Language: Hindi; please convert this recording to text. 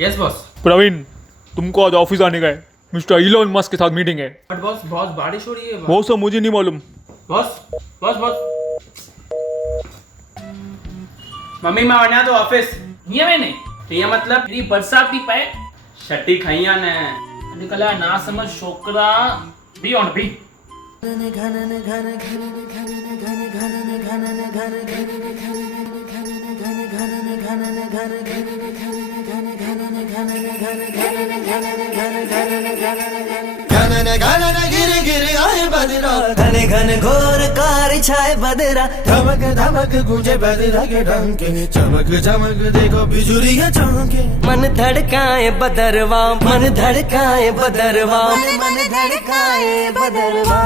Yes boss. प्रवीण, तुमको आज ऑफिस आने का है। मिस्टर इलोन मस्क के साथ मीटिंग है। बट बॉस बहुत बारिश हो रही है। वो सब मुझे नहीं मालूम। बॉस बॉस बॉस मम्मी मैं वरना तो ऑफिस नहीं है मैंने तो ये मतलब मेरी बरसात की पैक शट्टी खाइया ने निकला ना समझ छोकरा भी ऑन भी गिर गिर आए बदरा घने घने घोर कार छाए बदरा धमक धमक गूंजे बदरा के डंके चमक चमक देखो बिजुरियां चमके मन धड़काए बदरवा मन धड़काए बदरवा मन धड़काए बदरवा